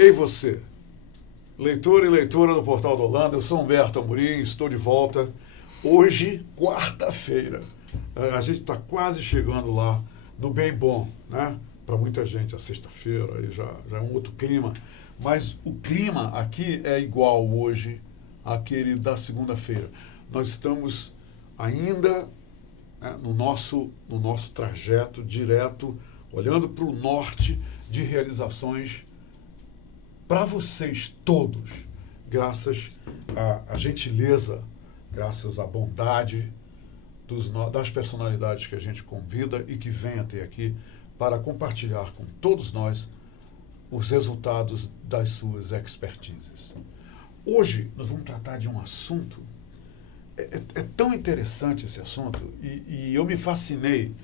Ei você, leitor e leitora do Portal do Holanda, eu sou Humberto Amorim, estou de volta. Hoje, quarta-feira, a gente está quase chegando lá no bem bom, né? Para muita gente, a sexta-feira aí já é um outro clima. Mas o clima aqui é igual hoje àquele da segunda-feira. Nós estamos ainda, né, no nosso trajeto direto, olhando para o norte de realizações para vocês todos, graças à gentileza, graças à bondade das personalidades que a gente convida e que vem até aqui para compartilhar com todos nós os resultados das suas expertises. Hoje nós vamos tratar de um assunto, é tão interessante esse assunto, e eu me fascinei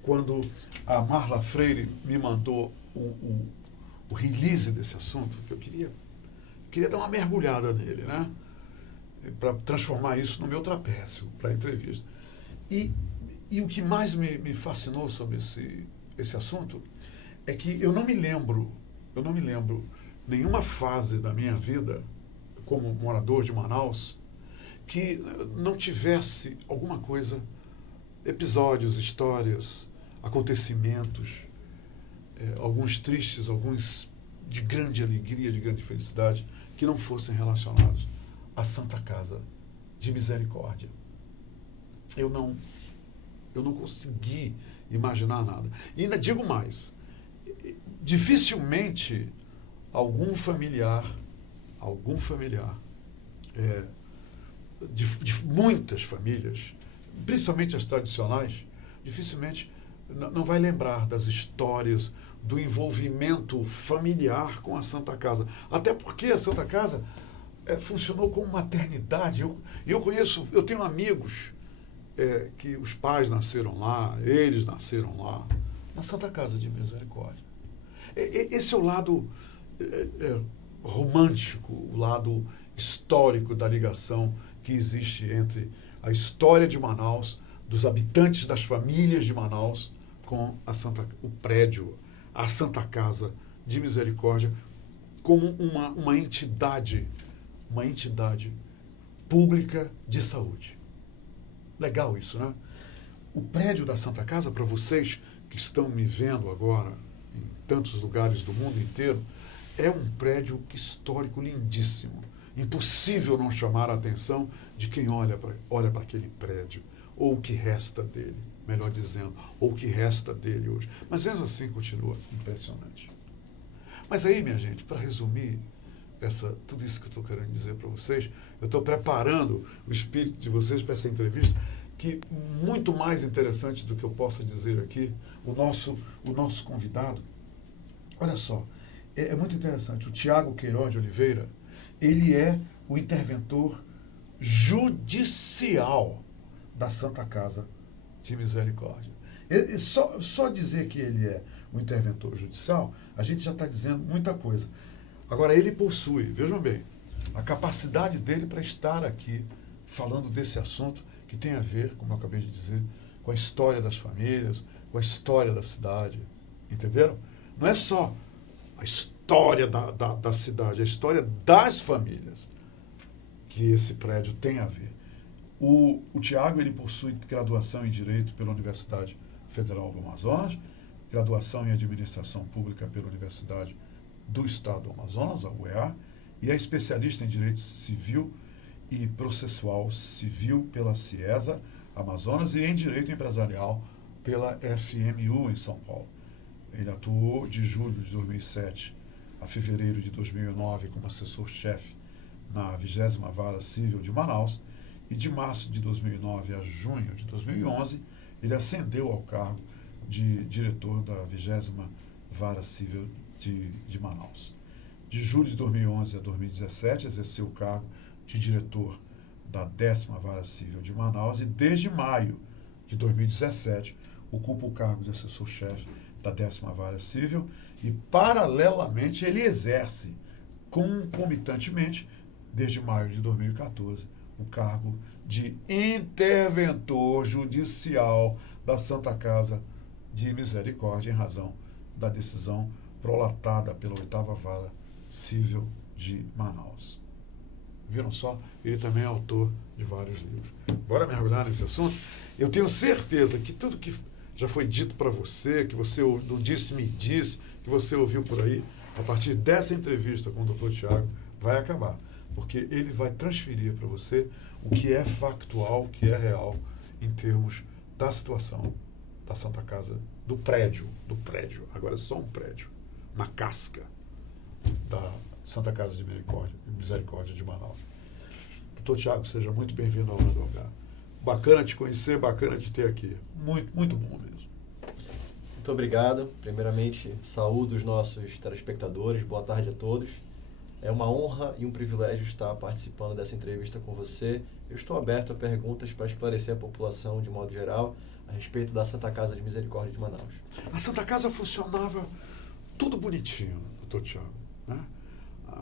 quando a Marla Freire me mandou o release desse assunto, que eu queria dar uma mergulhada nele, né? Para transformar isso no meu trapézio, para a entrevista. E o que mais me fascinou sobre esse assunto é que eu não me lembro nenhuma fase da minha vida, como morador de Manaus, que não tivesse alguma coisa, episódios, histórias, acontecimentos, alguns tristes, alguns de grande alegria, de grande felicidade, que não fossem relacionados à Santa Casa de Misericórdia. Eu não consegui imaginar nada. E ainda digo mais, dificilmente algum familiar de muitas famílias, principalmente as tradicionais, dificilmente não vai lembrar das histórias do envolvimento familiar com a Santa Casa. Até porque a Santa Casa funcionou como maternidade. Eu tenho amigos que os pais nasceram lá, eles nasceram lá, na Santa Casa de Misericórdia. Esse é o lado romântico, o lado histórico da ligação que existe entre a história de Manaus, dos habitantes, das famílias de Manaus, com o prédio, a Santa Casa de Misericórdia, como uma entidade pública de saúde. Legal isso, né? O prédio da Santa Casa, para vocês que estão me vendo agora em tantos lugares do mundo inteiro, é um prédio histórico lindíssimo. Impossível não chamar a atenção de quem olha para aquele prédio, ou o que resta dele, melhor dizendo, ou o que resta dele hoje. Mas mesmo assim continua impressionante. Mas aí, minha gente, para resumir tudo isso que eu estou querendo dizer para vocês, eu estou preparando o espírito de vocês para essa entrevista, que muito mais interessante do que eu possa dizer aqui, o nosso convidado. Olha só, é muito interessante. O Tiago Queiroz de Oliveira, ele é o interventor judicial da Santa Casa de Misericórdia. Só dizer que ele é o interventor judicial, a gente já está dizendo muita coisa. Agora, ele possui, vejam bem, a capacidade dele para estar aqui falando desse assunto que tem a ver, como eu acabei de dizer, com a história das famílias, com a história da cidade. Entenderam? Não é só a história da cidade, a história das famílias que esse prédio tem a ver. O Tiago, ele possui graduação em Direito pela Universidade Federal do Amazonas, graduação em Administração Pública pela Universidade do Estado do Amazonas, a UEA, e é especialista em Direito Civil e Processual Civil pela CIESA Amazonas e em Direito Empresarial pela FMU em São Paulo. Ele atuou de julho de 2007 a fevereiro de 2009 como assessor-chefe na 20ª Vara Civil de Manaus, e de março de 2009 a junho de 2011 ele ascendeu ao cargo de diretor da 20ª Vara Civil de Manaus. De julho de 2011 a 2017 exerceu o cargo de diretor da 10ª Vara Civil de Manaus e desde maio de 2017 ocupa o cargo de assessor-chefe da 10ª Vara Civil e, paralelamente, ele exerce concomitantemente, desde maio de 2014, o cargo de interventor judicial da Santa Casa de Misericórdia, em razão da decisão prolatada pela 8ª Vara Civil de Manaus. Viram só? Ele também é autor de vários livros. Bora mergulhar nesse assunto? Eu tenho certeza que tudo que já foi dito para você, que você não disse, me disse, que você ouviu por aí, a partir dessa entrevista com o Dr. Tiago, vai acabar. Porque ele vai transferir para você o que é factual, o que é real, em termos da situação da Santa Casa, do prédio, agora é só um prédio, uma casca da Santa Casa de Misericórdia de Manaus. Doutor Tiago, seja muito bem-vindo ao Hora do H. Bacana te conhecer, bacana te ter aqui. Muito, muito bom mesmo. Muito obrigado. Primeiramente, saúdo os nossos telespectadores. Boa tarde a todos. É uma honra e um privilégio estar participando dessa entrevista com você. Eu estou aberto a perguntas para esclarecer a população, de modo geral, a respeito da Santa Casa de Misericórdia de Manaus. A Santa Casa funcionava tudo bonitinho, doutor Tiago, né?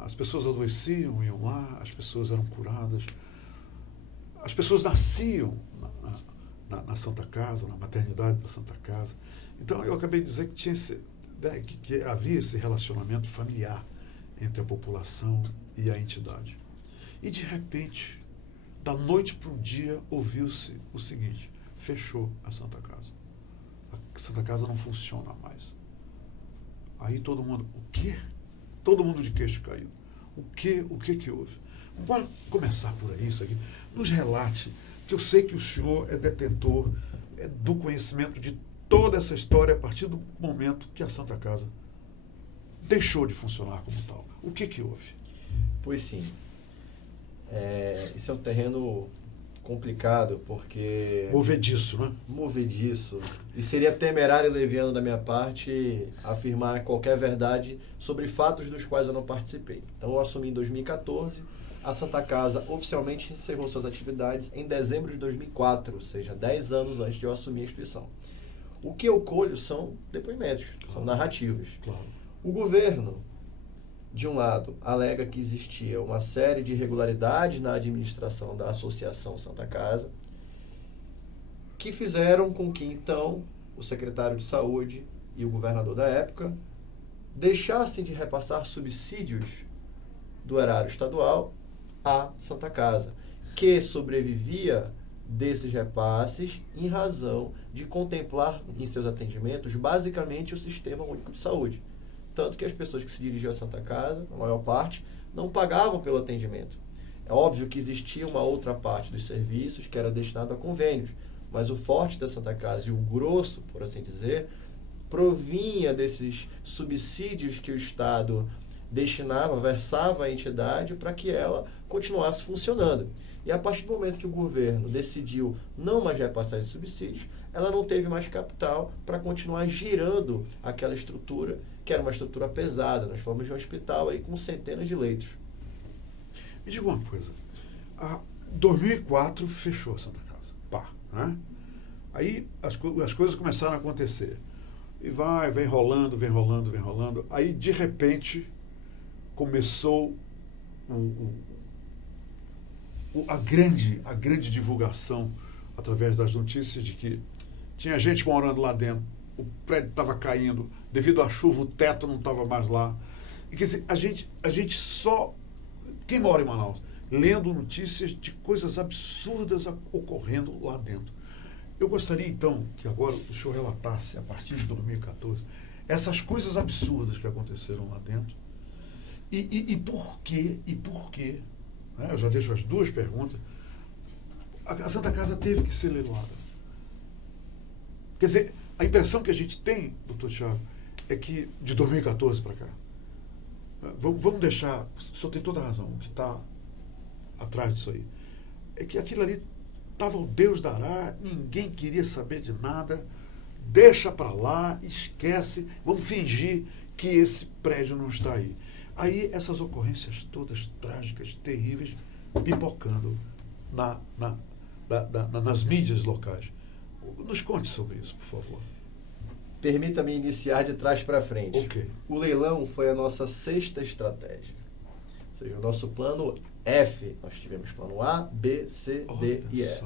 As pessoas adoeciam, iam lá, as pessoas eram curadas, as pessoas nasciam na Santa Casa, na maternidade da Santa Casa. Então, eu acabei de dizer que havia esse relacionamento familiar entre a população e a entidade. E, de repente, da noite para o dia, ouviu-se o seguinte: fechou a Santa Casa. A Santa Casa não funciona mais. Aí todo mundo, o quê? Todo mundo de queixo caído. O que houve? Bora começar por aí, isso aqui. Nos relate, que eu sei que o senhor é detentor do conhecimento de toda essa história a partir do momento que a Santa Casa deixou de funcionar como tal. O que houve? Pois sim. Isso é um terreno complicado, porque... Movediço. E seria temerário e leviano da minha parte afirmar qualquer verdade sobre fatos dos quais eu não participei. Então, eu assumi em 2014. A Santa Casa oficialmente encerrou suas atividades em dezembro de 2004, ou seja, 10 anos antes de eu assumir a instituição. O que eu colho são depoimentos, são narrativas. Claro. O governo, de um lado, alega que existia uma série de irregularidades na administração da Associação Santa Casa, que fizeram com que, então, o secretário de Saúde e o governador da época deixassem de repassar subsídios do erário estadual à Santa Casa, que sobrevivia desses repasses em razão de contemplar em seus atendimentos basicamente o Sistema Único de Saúde. Tanto que as pessoas que se dirigiam à Santa Casa, a maior parte, não pagavam pelo atendimento. É óbvio que existia uma outra parte dos serviços que era destinada a convênios, mas o forte da Santa Casa e o grosso, por assim dizer, provinha desses subsídios que o Estado destinava, versava à entidade para que ela continuasse funcionando. E a partir do momento que o governo decidiu não mais repassar esses subsídios, ela não teve mais capital para continuar girando aquela estrutura, que era uma estrutura pesada. Nós fomos de um hospital aí com centenas de leitos. Me diga uma coisa. Em 2004 fechou a Santa Casa. Pá, né? Aí as coisas começaram a acontecer. E vem rolando. Aí, de repente, começou a grande divulgação através das notícias de que tinha gente morando lá dentro, o prédio estava caindo, devido à chuva o teto não estava mais lá. E, quer dizer, a gente só, quem mora em Manaus, lendo notícias de coisas absurdas ocorrendo lá dentro. Eu gostaria, então, que agora o senhor relatasse, a partir de 2014, essas coisas absurdas que aconteceram lá dentro e por quê, né? Eu já deixo as duas perguntas. A Santa Casa teve que ser leiloada. Quer dizer, a impressão que a gente tem, doutor Tiago, é que de 2014 para cá, vamos deixar, o senhor tem toda a razão, o que está atrás disso aí, é que aquilo ali estava o Deus dará, ninguém queria saber de nada, deixa para lá, esquece, vamos fingir que esse prédio não está aí. Aí essas ocorrências todas trágicas, terríveis, pipocando nas mídias locais. Nos conte sobre isso, por favor. Permita-me iniciar de trás para frente. Okay. O leilão foi a nossa 6ª estratégia. Ou seja, o nosso plano F, nós tivemos plano A, B, C, D e E.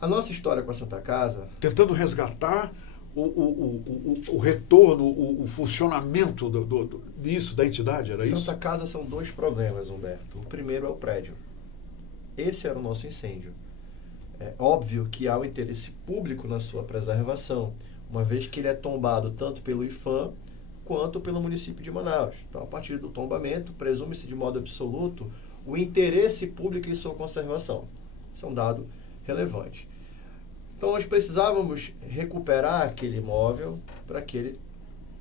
A nossa história com a Santa Casa... Tentando resgatar o retorno, o funcionamento disso, da entidade, era isso? Santa Casa são dois problemas, Humberto. O primeiro é o prédio. Esse era o nosso incêndio. É óbvio que há o interesse público na sua preservação, uma vez que ele é tombado tanto pelo IPHAN quanto pelo município de Manaus. Então, a partir do tombamento, presume-se de modo absoluto o interesse público em sua conservação. Isso é um dado relevante. Então, nós precisávamos recuperar aquele imóvel para que ele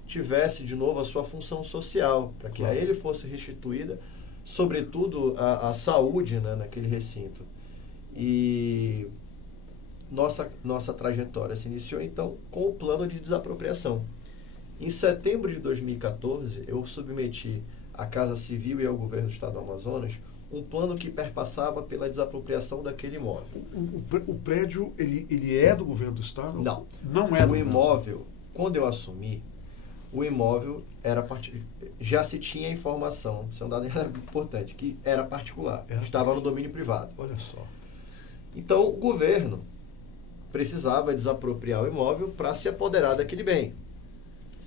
tivesse de novo a sua função social, para que a ele fosse restituída, sobretudo, a saúde, né, naquele recinto. E nossa trajetória se iniciou, então, com o plano de desapropriação. Em setembro de 2014, eu submeti à Casa Civil e ao Governo do Estado do Amazonas um plano que perpassava pela desapropriação daquele imóvel. O prédio, ele é do governo do Estado? Não. Não é do O imóvel, quando eu assumi, o imóvel já se tinha informação, isso é um dado importante, que era particular, estava no domínio privado. Olha só. Então, o governo precisava desapropriar o imóvel para se apoderar daquele bem.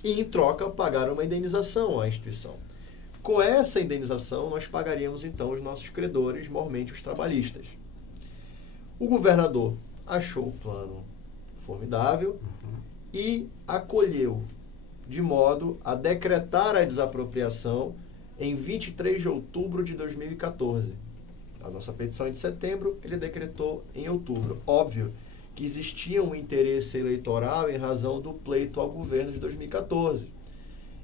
E, em troca, pagar uma indenização à instituição. Com essa indenização, nós pagaríamos, então, os nossos credores, mormente os trabalhistas. O governador achou o plano formidável e acolheu, de modo a decretar a desapropriação em 23 de outubro de 2014. A nossa petição é de setembro, ele decretou em outubro. Óbvio que existia um interesse eleitoral em razão do pleito ao governo de 2014.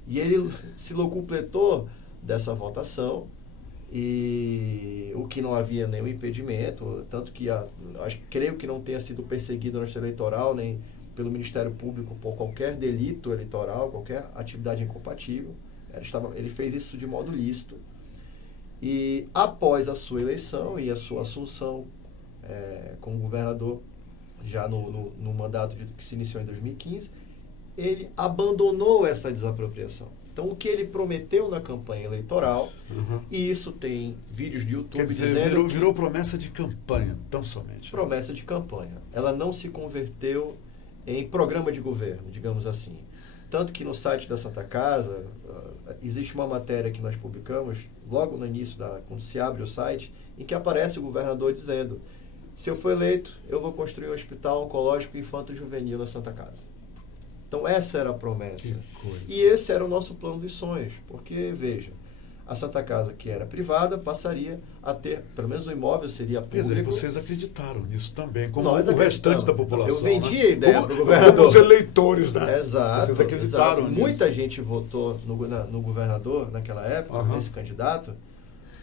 E ele se locupletou dessa votação, e o que não havia nenhum impedimento, tanto que creio que não tenha sido perseguido na justiça eleitoral, nem pelo Ministério Público por qualquer delito eleitoral, qualquer atividade incompatível. Ele fez isso de modo lícito. E após a sua eleição e a sua assunção como governador, já no mandato que se iniciou em 2015, ele abandonou essa desapropriação. Então, o que ele prometeu na campanha eleitoral, e isso tem vídeos de YouTube Quer dizer, dizendo virou promessa de campanha, tão somente. Promessa de campanha. Ela não se converteu em programa de governo, digamos assim. Tanto que no site da Santa Casa, existe uma matéria que nós publicamos, logo no início, quando se abre o site, em que aparece o governador dizendo: se eu for eleito, eu vou construir um hospital oncológico infanto-juvenil na Santa Casa. Então, essa era a promessa. E esse era o nosso plano dos sonhos. Porque, veja, a Santa Casa, que era privada, passaria a ter, pelo menos o imóvel seria público. Quer dizer, vocês acreditaram nisso também, como Nós o restante da população. Eu vendi, né? a ideia para o governador. Como os eleitores, né? Exato. Vocês acreditaram nisso. Muita gente votou no governador, naquela época, nesse candidato,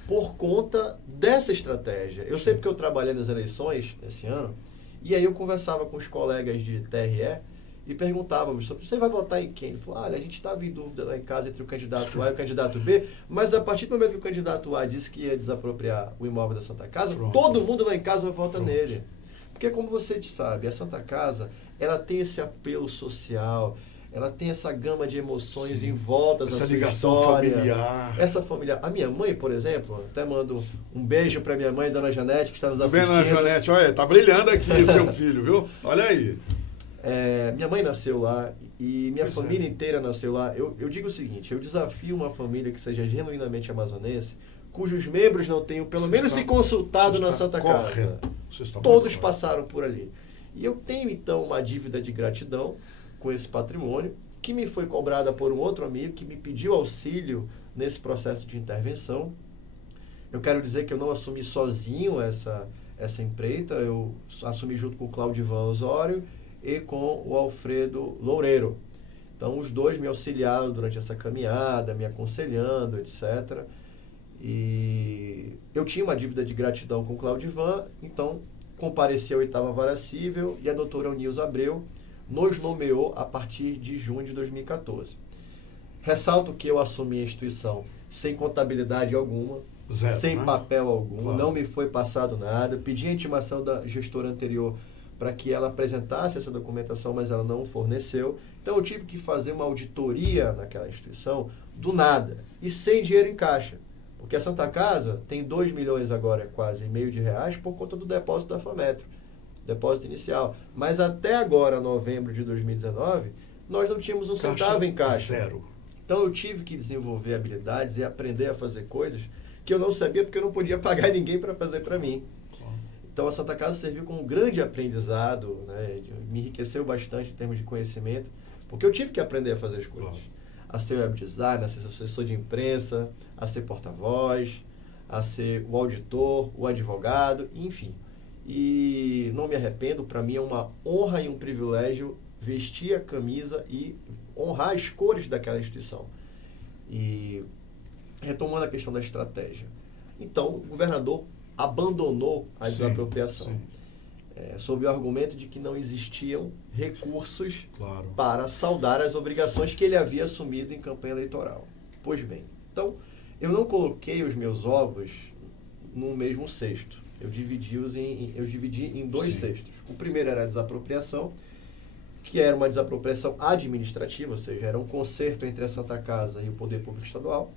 por conta dessa estratégia. Eu sei porque eu trabalhei nas eleições esse ano, e aí eu conversava com os colegas de TRE, e perguntávamos: você vai votar em quem? Ele falou: olha, a gente estava em dúvida lá em casa entre o candidato A e o candidato B, mas a partir do momento que o candidato A disse que ia desapropriar o imóvel da Santa Casa, todo mundo lá em casa vota nele. Porque, como você sabe, a Santa Casa, ela tem esse apelo social, ela tem essa gama de emoções em volta da sua história. Essa ligação familiar. Essa familiar. A minha mãe, por exemplo, até mando um beijo para minha mãe, Dona Janete, que está nos assistindo. Dona Janete, olha, tá brilhando aqui o seu filho, viu? Olha aí. Minha mãe nasceu lá e minha família inteira nasceu lá. Eu digo o seguinte: eu desafio uma família que seja genuinamente amazonense, cujos membros não tenham pelo menos se consultado na Santa Casa. Todos passaram por ali. E eu tenho, então, uma dívida de gratidão com esse patrimônio, que me foi cobrada por um outro amigo que me pediu auxílio nesse processo de intervenção. Eu quero dizer que eu não assumi sozinho essa empreita, eu assumi junto com o Claudivan Osório e com o Alfredo Loureiro. Então, os dois me auxiliaram durante essa caminhada, me aconselhando, etc. E eu tinha uma dívida de gratidão com o Claudivan, então compareci à 8ª Vara Cível e a doutora Eunilza Abreu nos nomeou a partir de junho de 2014. Ressalto que eu assumi a instituição sem contabilidade alguma, sem papel algum, não me foi passado nada, pedi a intimação da gestora anterior para que ela apresentasse essa documentação, mas ela não forneceu. Então, eu tive que fazer uma auditoria naquela instituição do nada e sem dinheiro em caixa. Porque a Santa Casa tem 2 milhões agora, quase, e meio de reais, por conta do depósito da FAMetro. depósito inicial. Mas até agora, novembro de 2019, nós não tínhamos um centavo em caixa. Zero. Então eu tive que desenvolver habilidades e aprender a fazer coisas que eu não sabia porque eu não podia pagar ninguém para fazer para mim. Então a Santa Casa serviu como um grande aprendizado, né? Me enriqueceu bastante em termos de conhecimento, porque eu tive que aprender a fazer as coisas. A ser web designer, a ser assessor de imprensa, a ser porta-voz, a ser o auditor, o advogado, enfim. E não me arrependo, para mim é uma honra e um privilégio vestir a camisa e honrar as cores daquela instituição. E retomando a questão da estratégia. Então, o governador abandonou a desapropriação, sob o argumento de que não existiam recursos para saldar as obrigações que ele havia assumido em campanha eleitoral. Pois bem, então, eu não coloquei os meus ovos no mesmo cesto. Eu dividi em dois cestos. O primeiro era a desapropriação, que era uma desapropriação administrativa, ou seja, era um concerto entre a Santa Casa e o Poder Público Estadual.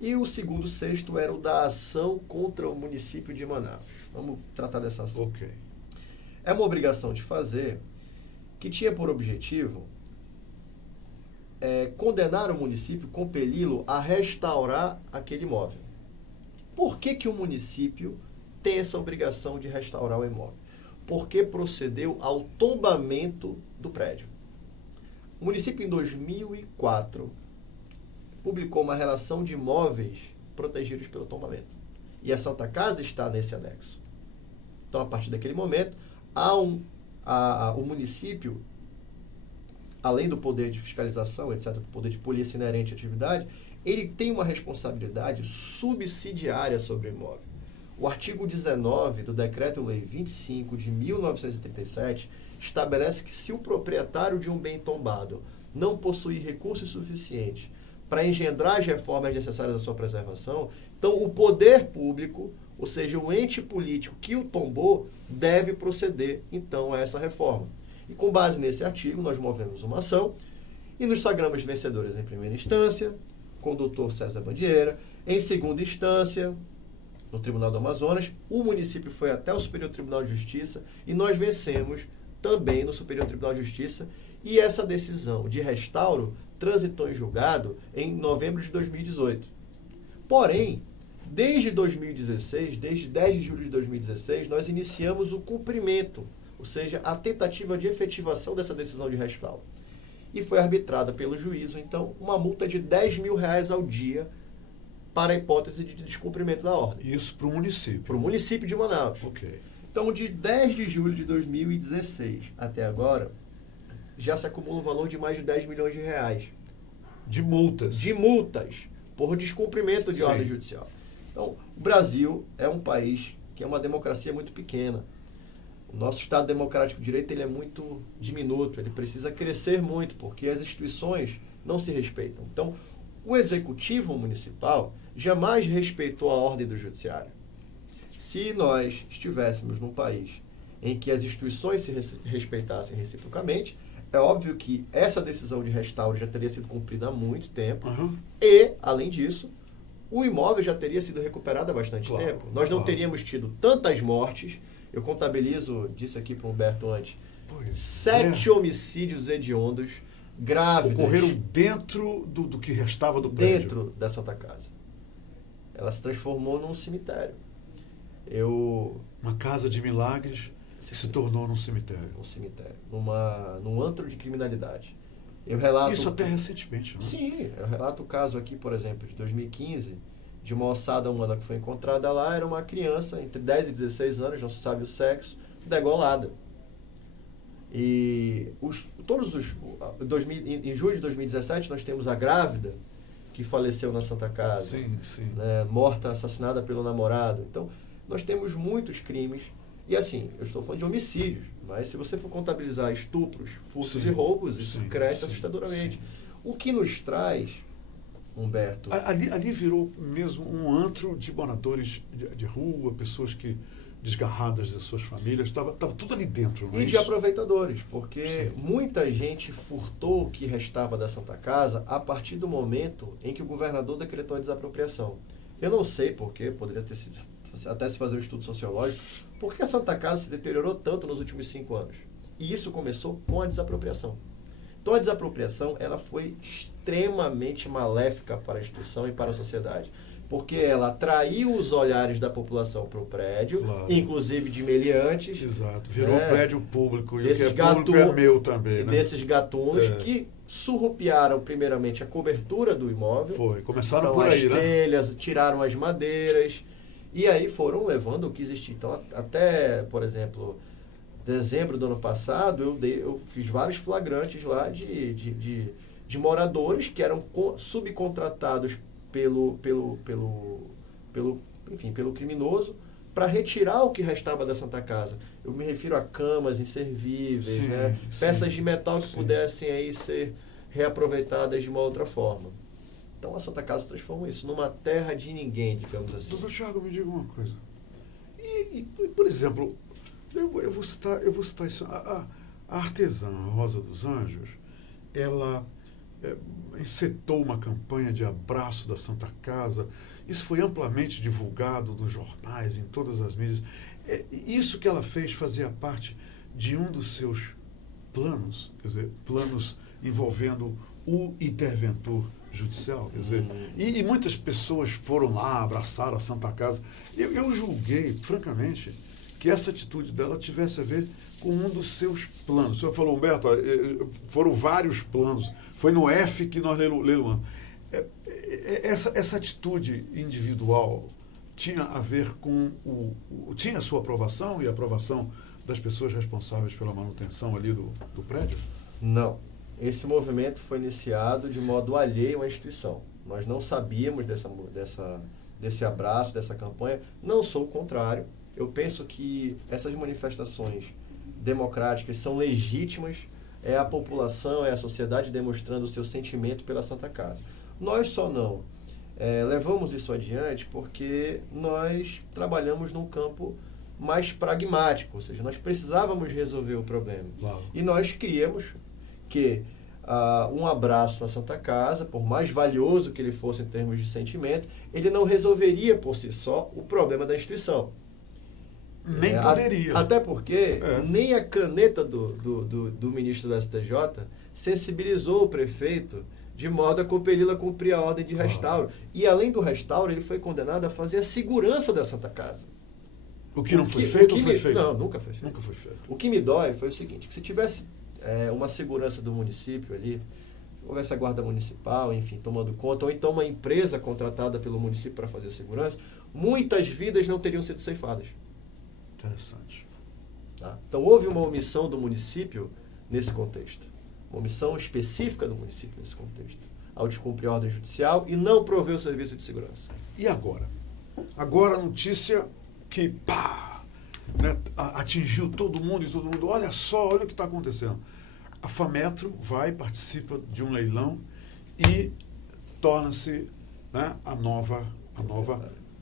E o segundo cesto era o da ação contra o município de Manaus. Vamos tratar dessa ação. Ok. É uma obrigação de fazer que tinha por objetivo condenar o município, compeli-lo a restaurar aquele imóvel. Por que o município tem essa obrigação de restaurar o imóvel? Porque procedeu ao tombamento do prédio. O município, em 2004, publicou uma relação de imóveis protegidos pelo tombamento. E a Santa Casa está nesse anexo. Então, a partir daquele momento, o município, além do poder de fiscalização, etc., do poder de polícia inerente à atividade, ele tem uma responsabilidade subsidiária sobre o imóvel. O artigo 19 do Decreto-Lei 25 de 1937 estabelece que se o proprietário de um bem tombado não possuir recursos suficientes para engendrar as reformas necessárias à sua preservação, então o poder público, ou seja, o ente político que o tombou, deve proceder, então, a essa reforma. E com base nesse artigo, nós movemos uma ação e nos sagramos vencedores em primeira instância, com o doutor César Bandieira, em segunda instância, no Tribunal do Amazonas, o município foi até o Superior Tribunal de Justiça e nós vencemos também no Superior Tribunal de Justiça, e essa decisão de restauro transitou em julgado em novembro de 2018. Porém, desde 2016, desde 10 de julho de 2016, nós iniciamos o cumprimento, ou seja, a tentativa de efetivação dessa decisão de restauro. E foi arbitrada pelo juízo, então, uma multa de R$10 mil ao dia para a hipótese de descumprimento da ordem. Isso para o município? Para o município de Manaus. Ok. Então, de 10 de julho de 2016 até agora, já se acumula um valor de mais de R$10 milhões. De multas? De multas, por descumprimento de ordem judicial. Então, o Brasil é um país que é uma democracia muito pequena. O nosso Estado Democrático de Direito ele é muito diminuto, ele precisa crescer muito, porque as instituições não se respeitam. Então, o Executivo Municipal jamais respeitou a ordem do Judiciário. Se nós estivéssemos num país em que as instituições se respeitassem reciprocamente, é óbvio que essa decisão de restauro já teria sido cumprida há muito tempo e, além disso, o imóvel já teria sido recuperado há bastante tempo. Nós não teríamos tido tantas mortes. Eu contabilizo, disse aqui para o Humberto antes, 7 homicídios hediondos grávidas. Ocorreram dentro do que restava do prédio? Dentro da Santa Casa. Ela se transformou num cemitério. Uma casa de milagres se tornou num cemitério. Um cemitério. Num antro de criminalidade. Eu relato... Isso até recentemente, não é? Sim, eu relato o caso aqui, por exemplo, de 2015, de uma ossada humana que foi encontrada lá, era uma criança entre 10 e 16 anos, não se sabe o sexo, degolada. E em julho de 2017 nós temos a grávida que faleceu na Santa Casa, né, morta, assassinada pelo namorado. Então, nós temos muitos crimes, e assim, eu estou falando de homicídios, mas se você for contabilizar estupros, furtos e roubos, isso cresce assustadoramente. O que nos traz, Humberto... Ali virou mesmo um antro de moradores de rua, pessoas que desgarradas das suas famílias, estava tudo ali dentro, não é? E de aproveitadores, porque muita gente furtou o que restava da Santa Casa a partir do momento em que o governador decretou a desapropriação. Eu não sei porquê, poderia ter sido até se fazer um estudo sociológico, por que a Santa Casa se deteriorou tanto nos últimos 5 anos? E isso começou com a desapropriação. Então a desapropriação ela foi extremamente maléfica para a instituição e para a sociedade, porque ela atraiu os olhares da população para o prédio, Claro. inclusive de meliantes. Exato, virou né, prédio público, e o que desses é público é meu também, né? desses gatunos É. que surrupiaram primeiramente a cobertura do imóvel. Foi, começaram Então, por aí, as né? telhas, tiraram as madeiras, e aí foram levando o que existia. Então, até, por exemplo, dezembro do ano passado, eu fiz vários flagrantes lá de moradores que eram subcontratados pelo criminoso para retirar o que restava da Santa Casa. Eu me refiro a camas inservíveis, Sim, né? sim, Peças de metal que sim. pudessem aí ser reaproveitadas de uma outra forma. Então a Santa Casa transformou isso numa terra de ninguém, digamos assim. Doutor Thiago, me diga uma coisa. Por exemplo, eu vou citar isso. A artesã Rosa dos Anjos, ela encetou uma campanha de abraço da Santa Casa. Isso foi amplamente divulgado nos jornais, em todas as mídias. Isso que ela fez fazia parte de um dos seus planos, quer dizer, planos envolvendo o interventor judicial, quer dizer, e muitas pessoas foram lá, abraçaram a Santa Casa. Eu julguei, francamente, que essa atitude dela tivesse a ver com um dos seus planos. O senhor falou, Humberto, foram vários planos, foi no F que nós leiloamos. Essa atitude individual tinha a ver com tinha a sua aprovação e a aprovação das pessoas responsáveis pela manutenção ali do prédio? Não. Esse movimento foi iniciado de modo alheio à instituição. Nós não sabíamos desse abraço, dessa campanha. Não sou o contrário. Eu penso que essas manifestações democráticas são legítimas. É a população, é a sociedade demonstrando o seu sentimento pela Santa Casa. Nós só não levamos isso adiante porque nós trabalhamos num campo mais pragmático, ou seja, nós precisávamos resolver o problema. Claro. E nós queríamos que um abraço na Santa Casa, por mais valioso que ele fosse em termos de sentimento, ele não resolveria por si só o problema da instituição. Nem poderia. Até porque nem a caneta do ministro da STJ sensibilizou o prefeito de modo a compeli-lo a cumprir a ordem de restauro. E além do restauro, ele foi condenado a fazer a segurança da Santa Casa. O que não foi feito ou foi feito? Não, nunca foi feito. Nunca foi feito. O que me dói foi o seguinte, que se tivesse uma segurança do município ali, houvesse a guarda municipal, enfim, tomando conta, ou então uma empresa contratada pelo município para fazer a segurança, muitas vidas não teriam sido ceifadas. Interessante. Tá? Então houve uma omissão do município nesse contexto. Uma omissão específica do município nesse contexto. Ao descumprir a ordem judicial e não prover o serviço de segurança. E agora? Agora a notícia que né, atingiu todo mundo e todo mundo. Olha só, olha o que está acontecendo. A FAMetro participa de um leilão e torna-se, né, a nova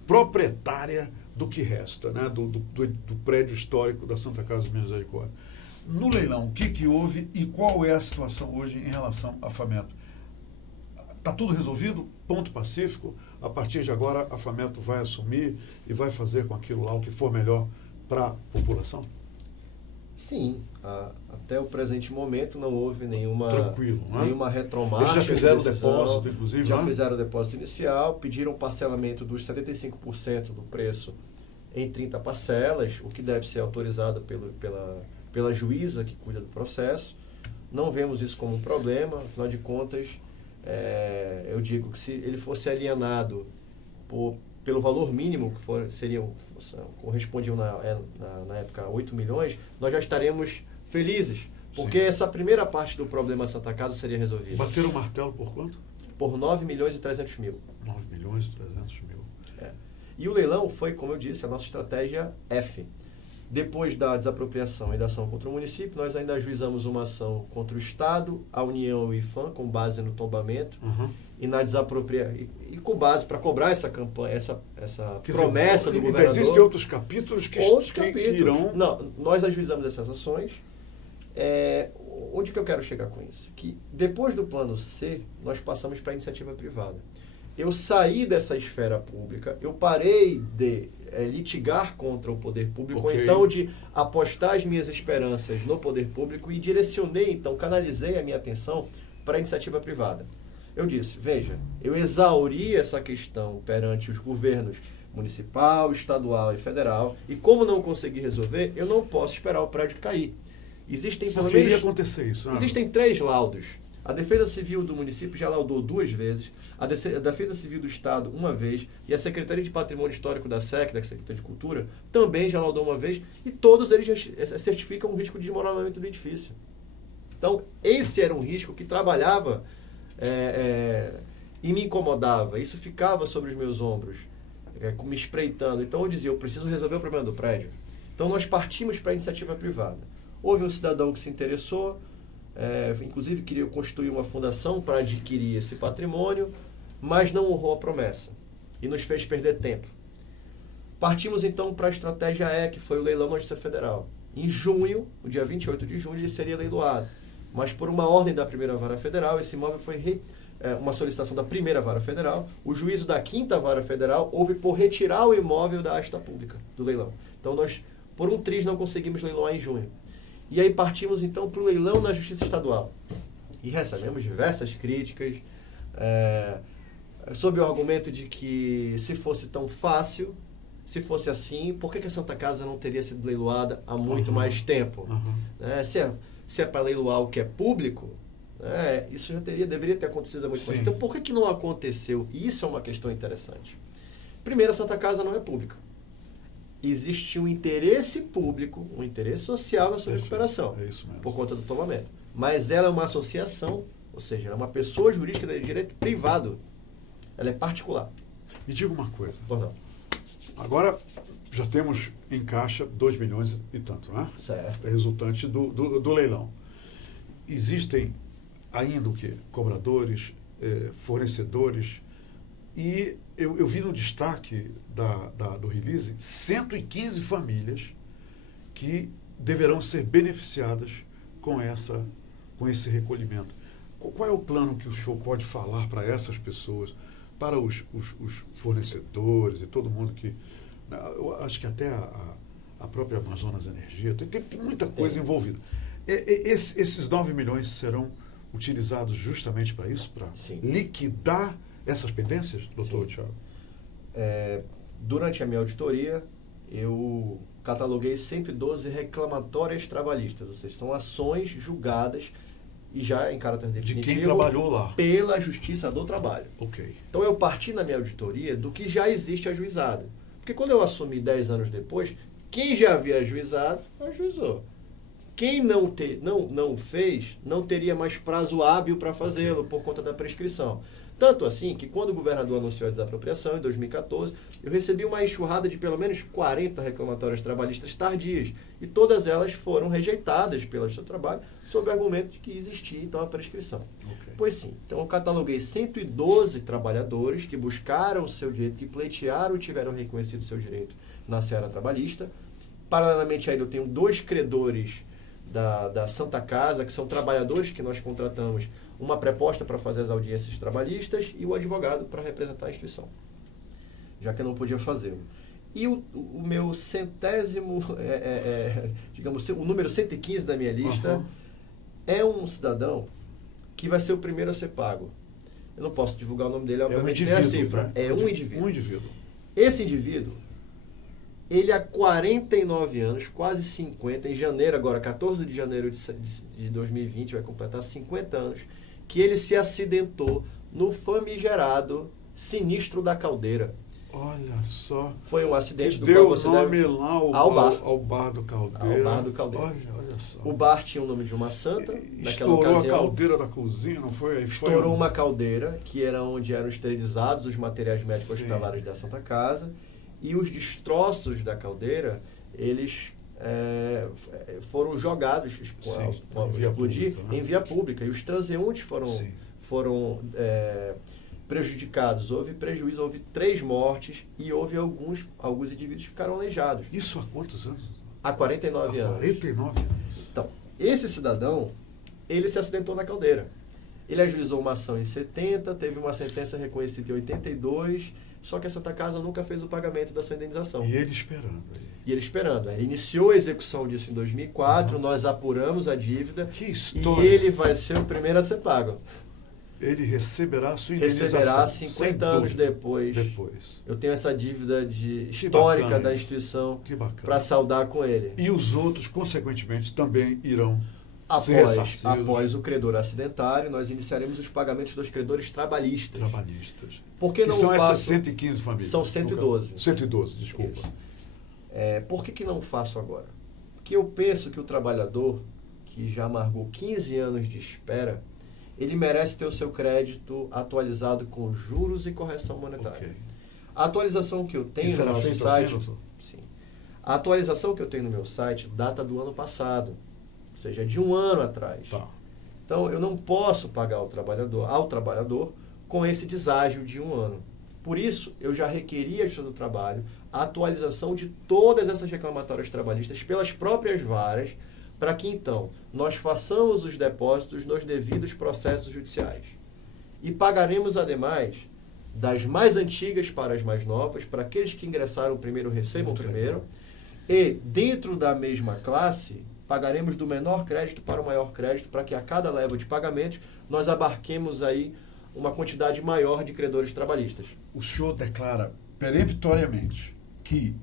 proprietária do que resta, né, do prédio histórico da Santa Casa de Misericórdia. No leilão, o que houve e qual é a situação hoje em relação à FAMetro? Está tudo resolvido? Ponto pacífico? A partir de agora, a FAMetro vai assumir e vai fazer com aquilo lá o que for melhor para a população? Sim. Até o presente momento não houve nenhuma retromarcha. Eles já fizeram o depósito, inclusive, já fizeram o depósito inicial, pediram parcelamento dos 75% do preço em 30 parcelas, o que deve ser autorizado pela juíza que cuida do processo. Não vemos isso como um problema, afinal de contas, eu digo que se ele fosse alienado pelo valor mínimo, que correspondiam na época a 8 milhões, nós já estaremos felizes, porque essa primeira parte do problema Santa Casa seria resolvida. Bateram o martelo por quanto? Por 9 milhões e 300 mil. 9 milhões e 300 mil. E o leilão foi, como eu disse, a nossa estratégia F. Depois da desapropriação e da ação contra o município, nós ainda ajuizamos uma ação contra o Estado, a União e o IFAM, com base no tombamento, e na desapropriação, e com base para cobrar essa campanha, essa promessa do governador. Existem outros capítulos que irão... Não, nós ajuizamos essas ações. Onde que eu quero chegar com isso? Que depois do plano C, nós passamos para a iniciativa privada. eu saí dessa esfera pública, eu parei de litigar contra o poder público, ou então de apostar as minhas esperanças no poder público e direcionei, então, canalizei a minha atenção para a iniciativa privada. Eu disse, veja, eu exauri essa questão perante os governos municipal, estadual e federal, e como não consegui resolver, eu não posso esperar o prédio cair. Existem pelo menos... ia acontecer isso? Existem 3 laudos. A Defesa Civil do município já laudou 2 vezes, a Defesa Civil do Estado 1 vez, e a Secretaria de Patrimônio Histórico da SEC, da Secretaria de Cultura, também já laudou 1 vez, e todos eles já certificam um risco de desmoronamento do edifício. Então, esse era um risco que trabalhava e me incomodava. Isso ficava sobre os meus ombros, me espreitando. Então, eu dizia, eu preciso resolver o problema do prédio. Então, nós partimos para a iniciativa privada. Houve um cidadão que se interessou, inclusive queria constituir uma fundação para adquirir esse patrimônio, mas não honrou a promessa e nos fez perder tempo. Partimos então para a estratégia E, que foi o leilão na Justiça Federal. Em junho, no dia 28 de junho, ele seria leiloado, mas por uma ordem da primeira vara federal, esse imóvel foi uma solicitação da primeira vara federal, o juízo da quinta vara federal houve por retirar o imóvel da asta pública do leilão. Então nós, por um triz, não conseguimos leiloar em junho. E aí partimos então para o leilão na Justiça Estadual. E recebemos diversas críticas, sob o argumento de que se fosse tão fácil, se fosse assim, por que a Santa Casa não teria sido leiloada há muito mais tempo? Se é para leiloar o que é público, isso já deveria ter acontecido há muito mais tempo. Então por que não aconteceu? E isso é uma questão interessante. Primeiro, a Santa Casa não é pública. Existe um interesse público, um interesse social na sua recuperação, por conta do tombamento. Mas ela é uma associação, ou seja, ela é uma pessoa jurídica de direito privado. Ela é particular. Me diga uma coisa. Pois não. Agora, já temos em caixa 2 milhões e tanto, né? Certo. É resultante do leilão. Existem ainda o quê? Cobradores, fornecedores, e eu vi no destaque do release 115 famílias que deverão ser beneficiadas com esse recolhimento. Qual é o plano que o senhor pode falar para essas pessoas, para os fornecedores e todo mundo que... Eu acho que até a própria Amazonas Energia, tem muita coisa envolvida. Esses 9 milhões serão utilizados justamente para isso, para liquidar essas pendências, doutor Thiago? Durante a minha auditoria, eu cataloguei 112 reclamatórias trabalhistas, ou seja, são ações julgadas e já em caráter definitivo de quem trabalhou lá pela Justiça do Trabalho. Ok. Então eu parti na minha auditoria do que já existe ajuizado. Porque quando eu assumi 10 anos depois, quem já havia ajuizado, ajuizou. Quem não fez, não teria mais prazo hábil para fazê-lo por conta da prescrição. Tanto assim que quando o governador anunciou a desapropriação, em 2014, eu recebi uma enxurrada de pelo menos 40 reclamatórias trabalhistas tardias. E todas elas foram rejeitadas pela Justiça do Trabalho, sob o argumento de que existia, então, a prescrição. Okay. Pois sim. Então, eu cataloguei 112 trabalhadores que buscaram o seu direito, que pleitearam e tiveram reconhecido o seu direito na seara trabalhista. Paralelamente a ele, eu tenho 2 credores da Santa Casa, que são trabalhadores que nós contratamos, uma proposta para fazer as audiências trabalhistas e o advogado para representar a instituição, já que eu não podia fazê-lo. E o meu centésimo, digamos, o número 115 da minha lista é um cidadão que vai ser o primeiro a ser pago. Eu não posso divulgar o nome dele, obviamente, nem a cifra. Né? É um indivíduo. Um indivíduo. Esse indivíduo, ele há 49 anos, quase 50, em janeiro agora, 14 de janeiro de 2020, vai completar 50 anos, que ele se acidentou no famigerado Sinistro da Caldeira. Olha só. Foi um acidente do qual você nome deve... lá ao bar do Caldeira. Ao bar do Caldeira. Olha só. O bar tinha o nome de uma santa. Naquela ocasião, ocasião, a caldeira da cozinha, não foi? Estourou uma caldeira, que era onde eram esterilizados os materiais médicos hospitalares da Santa Casa. E os destroços da caldeira, eles foram jogados explodir em via pública. E os transeuntes foram prejudicados. Houve prejuízo, houve 3 mortes e houve alguns indivíduos que ficaram aleijados. Isso há quantos anos? Há 49 anos. 49 anos. Então, esse cidadão, ele se acidentou na caldeira. Ele ajuizou uma ação em 70, teve uma sentença reconhecida em 82, só que a Santa Casa nunca fez o pagamento da sua indenização. E ele esperando aí. E ele esperando. Ele iniciou a execução disso em 2004, nós apuramos a dívida. Que E história! ele vai ser o primeiro a ser pago. Ele receberá a sua indenização. Receberá 50 anos depois. Eu tenho essa dívida histórica da instituição para saldar com ele. E os outros, consequentemente, também irão ser ressarcidos. Após o credor acidentário, nós iniciaremos os pagamentos dos credores trabalhistas. Por que não são faço... essas 115 famílias? São 112. 112, desculpa. Por que não faço agora? Porque eu penso que o trabalhador, que já amargou 15 anos de espera, ele merece ter o seu crédito atualizado com juros e correção monetária. Okay. A atualização que eu tenho no nosso site... Sim. A atualização que eu tenho no meu site data do ano passado, ou seja, de um ano atrás. Tá. Então, eu não posso pagar ao trabalhador com esse deságio de um ano. Por isso, eu já requeri a Justiça do Trabalho a atualização de todas essas reclamatórias trabalhistas pelas próprias varas, para que, então, nós façamos os depósitos nos devidos processos judiciais. E pagaremos, ademais, das mais antigas para as mais novas, para aqueles que ingressaram primeiro recebam primeiro, e, dentro da mesma classe, pagaremos do menor crédito para o maior crédito, para que a cada leva de pagamentos nós abarquemos aí uma quantidade maior de credores trabalhistas. O senhor declara peremptoriamente que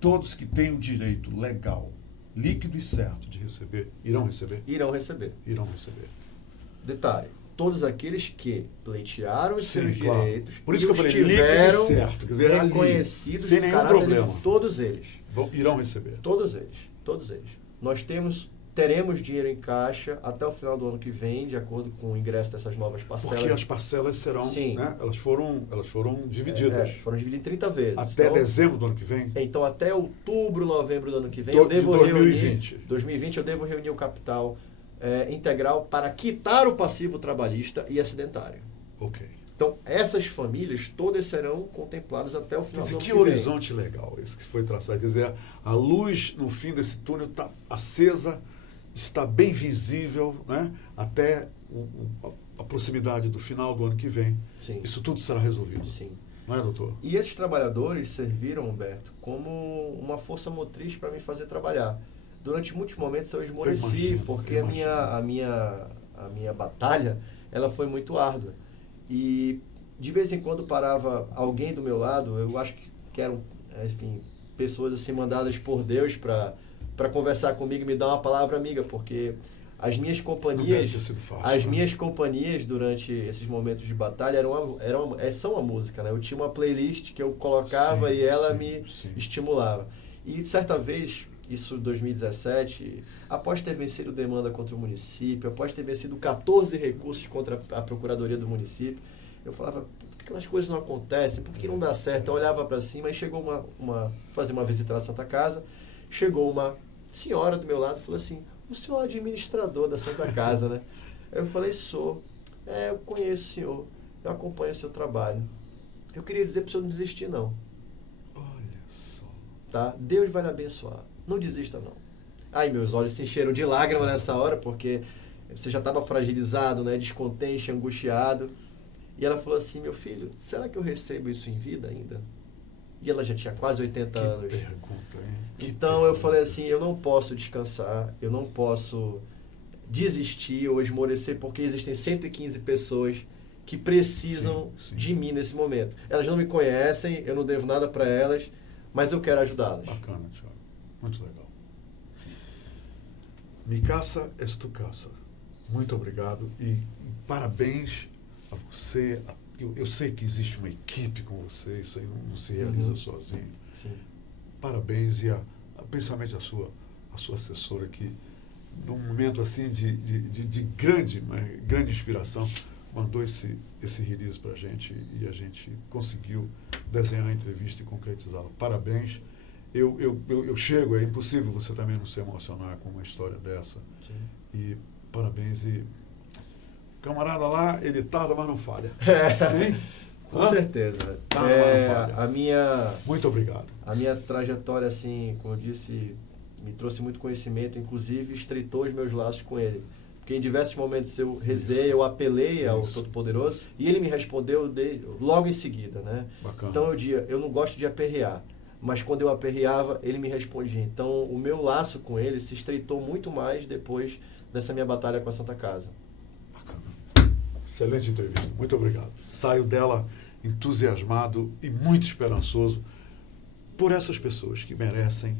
todos que têm o direito legal, líquido e certo de receber, irão receber? Irão receber. Irão receber. Detalhe, todos aqueles que pleitearam os seus direitos, por isso que eu falei líquido e certo, quer dizer, reconhecidos sem nenhum problema. Todos eles. Irão receber. Todos eles. Nós teremos dinheiro em caixa até o final do ano que vem, de acordo com o ingresso dessas novas parcelas. Porque as parcelas serão, né? Elas foram divididas. Foram divididas em 30 vezes. Até dezembro do ano que vem? Então, até outubro, novembro do ano que vem, eu devo 2020, eu devo reunir o capital integral para quitar o passivo trabalhista e acidentário. Ok. Então, essas famílias todas serão contempladas até o final do ano que vem. Que horizonte legal esse que foi traçado. Quer dizer, a luz no fim desse túnel está acesa, está bem visível, né? Até a proximidade do final do ano que vem. Sim. Isso tudo será resolvido. Sim. Não é, doutor? E esses trabalhadores serviram, Humberto, como uma força motriz para me fazer trabalhar. Durante muitos momentos eu esmoreci, porque a minha batalha ela foi muito árdua. E de vez em quando parava alguém do meu lado, eu acho que eram, enfim, pessoas assim mandadas por Deus para conversar comigo e me dar uma palavra amiga, porque as minhas companhias, companhias durante esses momentos de batalha são a música, né? Eu tinha uma playlist que eu colocava e ela me estimulava. E certa vez, isso em 2017, após ter vencido demanda contra o município, após ter vencido 14 recursos contra a Procuradoria do município, eu falava, por que aquelas coisas não acontecem? Por que não dá certo? Eu olhava para cima e chegou fazer uma visita na Santa Casa, chegou uma senhora do meu lado e falou assim, o senhor é administrador da Santa Casa, né? Eu falei, sou. Eu conheço o senhor, eu acompanho o seu trabalho. Eu queria dizer para o senhor não desistir, não. Olha só. Tá? Deus vai lhe abençoar. Não desista, não. Aí meus olhos se encheram de lágrimas nessa hora, porque você já estava fragilizado, né? Descontente, angustiado. E ela falou assim, meu filho, será que eu recebo isso em vida ainda? E ela já tinha quase 80 anos. Pergunta, hein? Então eu falei assim, eu não posso descansar, eu não posso desistir ou esmorecer, porque existem 115 pessoas que precisam de mim nesse momento. Elas não me conhecem, eu não devo nada para elas, mas eu quero ajudá-las. Bacana, Thiago. Muito legal. Mi casa es tu casa. Muito obrigado e parabéns a você. Eu sei que existe uma equipe com você, isso aí não se realiza sozinho. Sim. Parabéns e principalmente a sua assessora que, num momento assim de grande inspiração, mandou esse release para a gente e a gente conseguiu desenhar a entrevista e concretizá-la. Parabéns. Eu chego, é impossível você também não se emocionar com uma história dessa. Sim. E parabéns. E o camarada lá, ele tarda, mas não falha. Com certeza. Muito obrigado. A minha trajetória, assim, como eu disse, me trouxe muito conhecimento, inclusive estreitou os meus laços com ele. Porque em diversos momentos eu rezei, eu apelei ao Todo-Poderoso e ele me respondeu logo em seguida, né? Bacana. Então eu não gosto de aperrear, mas quando eu aperreava, ele me respondia. Então o meu laço com ele se estreitou muito mais depois dessa minha batalha com a Santa Casa. Bacana. Excelente entrevista. Muito obrigado. Saio dela entusiasmado e muito esperançoso por essas pessoas que merecem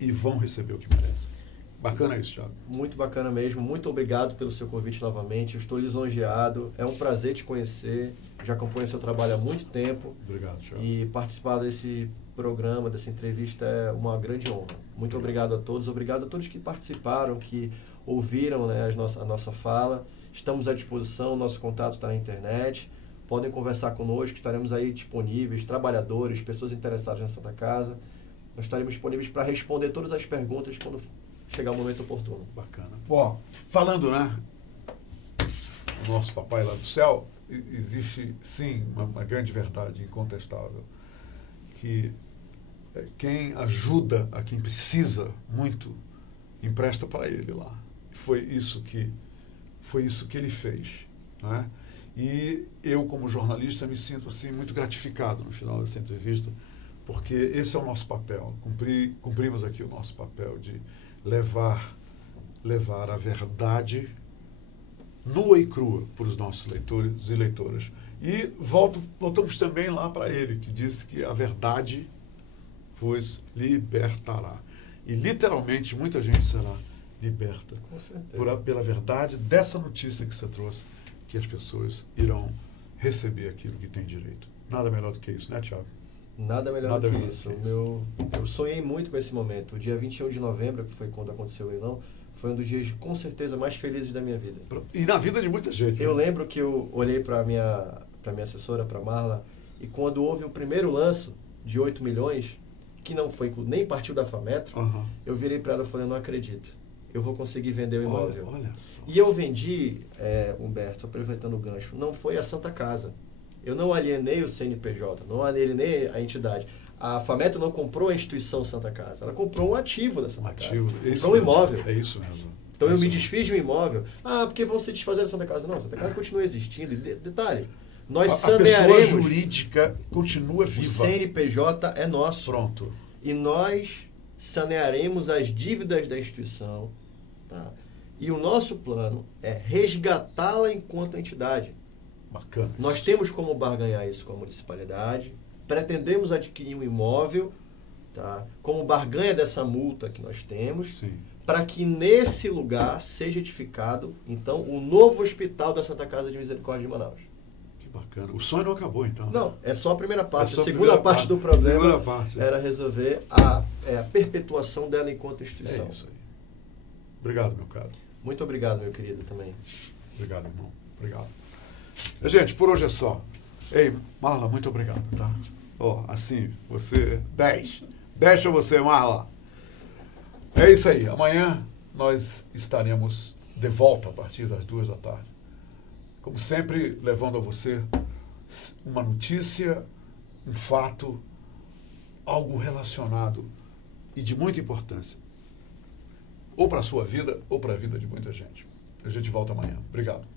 e vão receber o que merecem. Bacana isso, Thiago. Muito bacana mesmo. Muito obrigado pelo seu convite novamente. Eu estou lisonjeado. É um prazer te conhecer. Já acompanho seu trabalho há muito tempo. Obrigado, Thiago. E participar desse programa, dessa entrevista é uma grande honra. Muito obrigado a todos. Obrigado a todos que participaram, que ouviram, né, a nossa fala. Estamos à disposição. Nosso contato está na internet. Podem conversar conosco. Estaremos aí disponíveis. Trabalhadores, pessoas interessadas na Santa Casa. Nós estaremos disponíveis para responder todas as perguntas quando chegar o momento oportuno. Bacana. Bom, falando, né, o nosso papai lá do céu, existe, sim, uma grande verdade incontestável, que quem ajuda a quem precisa muito, empresta para ele lá. Foi isso que ele fez, né? E eu, como jornalista, me sinto assim, muito gratificado no final dessa entrevista, porque esse é o nosso papel. Cumprimos aqui o nosso papel de levar a verdade nua e crua para os nossos leitores e leitoras. E voltamos também lá para ele, que disse que a verdade vos libertará. E literalmente muita gente será liberta pela verdade dessa notícia que você trouxe, que as pessoas irão receber aquilo que tem direito. Nada melhor do que isso, né, Thiago? Nada melhor do que isso. Eu sonhei muito com esse momento. O dia 21 de novembro, que foi quando aconteceu o leilão, foi um dos dias, com certeza, mais felizes da minha vida. E na vida de muita gente. Eu lembro que eu olhei para minha assessora, para Marla, e quando houve o primeiro lanço de 8 milhões, que não foi nem partiu da Fametro, eu virei para ela e falei, não acredito. Eu vou conseguir vender o imóvel. Olha só. E eu vendi, Humberto, aproveitando o gancho, não foi a Santa Casa. Eu não alienei o CNPJ, não alienei a entidade. A Fametro não comprou a instituição Santa Casa, ela comprou um ativo da Santa Casa. Comprou um imóvel. É isso mesmo. Então eu me desfiz de um imóvel. Ah, porque vão se desfazer da Santa Casa. Não, a Santa Casa continua existindo. E detalhe, nós sanearemos... A pessoa jurídica continua viva. O CNPJ é nosso. Pronto. E nós sanearemos as dívidas da instituição. Tá? E o nosso plano é resgatá-la enquanto entidade. Bacana. Nós temos como barganhar isso com a municipalidade, pretendemos adquirir um imóvel, tá? Como barganha dessa multa que nós temos, para que nesse lugar seja edificado, então, o novo hospital da Santa Casa de Misericórdia de Manaus. Que bacana. O sonho não acabou, então. Não, é só a primeira parte. A segunda parte do problema era resolver a perpetuação dela enquanto instituição. É isso aí. Obrigado, meu caro. Muito obrigado, meu querido, também. Obrigado, irmão. Obrigado. Gente, por hoje é só. Ei, Marla, muito obrigado, tá? Assim, você... 10 para você, Marla. É isso aí. Amanhã nós estaremos de volta a partir das 2 da tarde. Como sempre, levando a você uma notícia, um fato, algo relacionado e de muita importância. Ou para a sua vida, ou para a vida de muita gente. A gente volta amanhã. Obrigado.